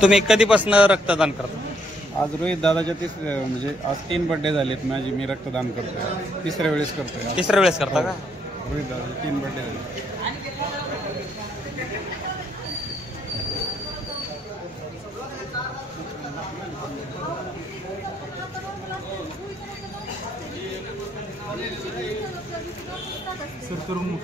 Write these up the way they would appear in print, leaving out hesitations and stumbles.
तुम्ही कधीपासून रक्तदान करता? आज रोहित दादाच्या म्हणजे आज 3 बर्थडे झालेत माझे. मी रक्तदान करतोय, तिसऱ्या वेळेस करतोय. तिसऱ्या वेळेस करता का? रोहित दादा 3 बर्थडे झाले. सर करून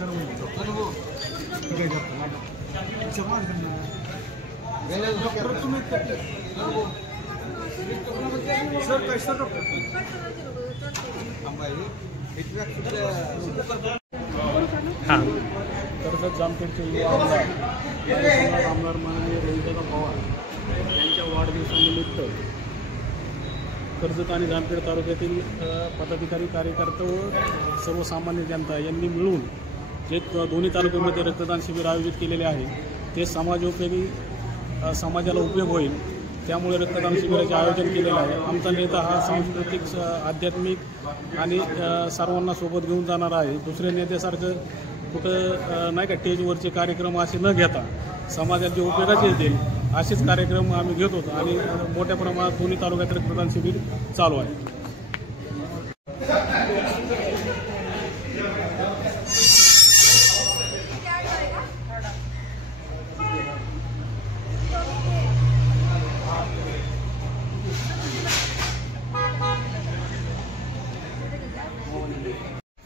कर्जत जामखेडचे युवा आमदार माननीय रोहितदादा पवार यांच्या वाढदिवसानिमित्त कर्जत आणि जामखेड तालुक्यातील पदाधिकारी, कार्यकर्ते व सर्वसामान्य जनता यांनी मिळून जे दोन्ही तालुक्यामध्ये रक्तदान शिबिर आयोजित केलेले आहे ते समाजोपयोगी, समाजाला उपयोग होईल त्यामुळे रक्तदान शिबिराचे आयोजन केलेलं आहे. आमचा नेता हा सांस्कृतिक, आध्यात्मिक आणि सर्वांना सोबत घेऊन जाणार आहे. दुसऱ्या नेत्यासारखं कुठं नाही का स्टेजवरचे कार्यक्रम असे न घेता समाजाला जे उपयोगाचे येतील असेच कार्यक्रम आम्ही घेत होतो आणि मोठ्या प्रमाणात दोन्ही तालुक्यात रक्तदान शिबिर चालू आहे.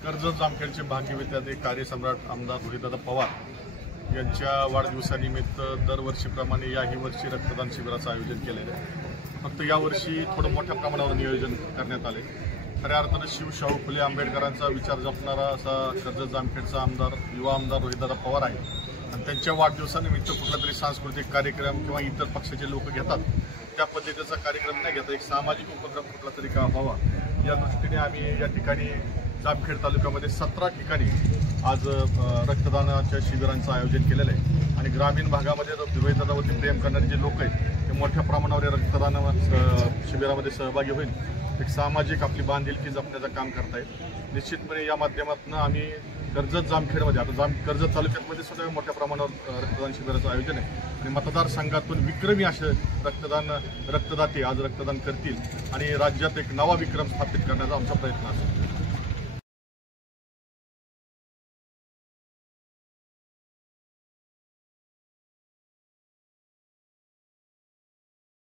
कर्जत जामखेडचे भाग्यविद्यार्थी कार्यसम्राट आमदार रोहितदादा पवार यांच्या वाढदिवसानिमित्त दरवर्षीप्रमाणे याही वर्षी रक्तदान शिबिराचं आयोजन केलेलं आहे. फक्त यावर्षी थोडं मोठ्या प्रमाणावर नियोजन करण्यात आले. खऱ्या अर्थानं शाहू फुले आंबेडकरांचा विचार जपणारा असा कर्जत जामखेडचा आमदार, युवा आमदार रोहितदादा पवार आहे आणि त्यांच्या वाढदिवसानिमित्त कुठला तरी सांस्कृतिक कार्यक्रम किंवा इतर पक्षाचे लोक घेतात त्या पद्धतीचा कार्यक्रम नाही घेता एक सामाजिक उपक्रम कुठला तरी का व्हावा या दृष्टीने आम्ही या ठिकाणी जामखेड तालुक्यामध्ये 17 ठिकाणी आज रक्तदानाच्या शिबिरांचं आयोजन केलेलं आहे आणि ग्रामीण भागामध्ये रोहितदादावरती प्रेम करणारे जे लोक आहेत ते मोठ्या प्रमाणावर रक्तदान शिबिरामध्ये सहभागी होईल. एक सामाजिक आपली बांधिलकी जपण्याचं काम करतायत. निश्चितपणे या माध्यमातून आम्ही कर्जत जामखेडमध्ये आता कर्जत तालुक्यामध्ये सुद्धा मोठ्या प्रमाणावर रक्तदान शिबिराचं आयोजन आहे आणि मतदारसंघातून विक्रमी असे रक्तदाते आज रक्तदान करतील आणि राज्यात एक नवा विक्रम स्थापित करण्याचा आमचा प्रयत्न असेल.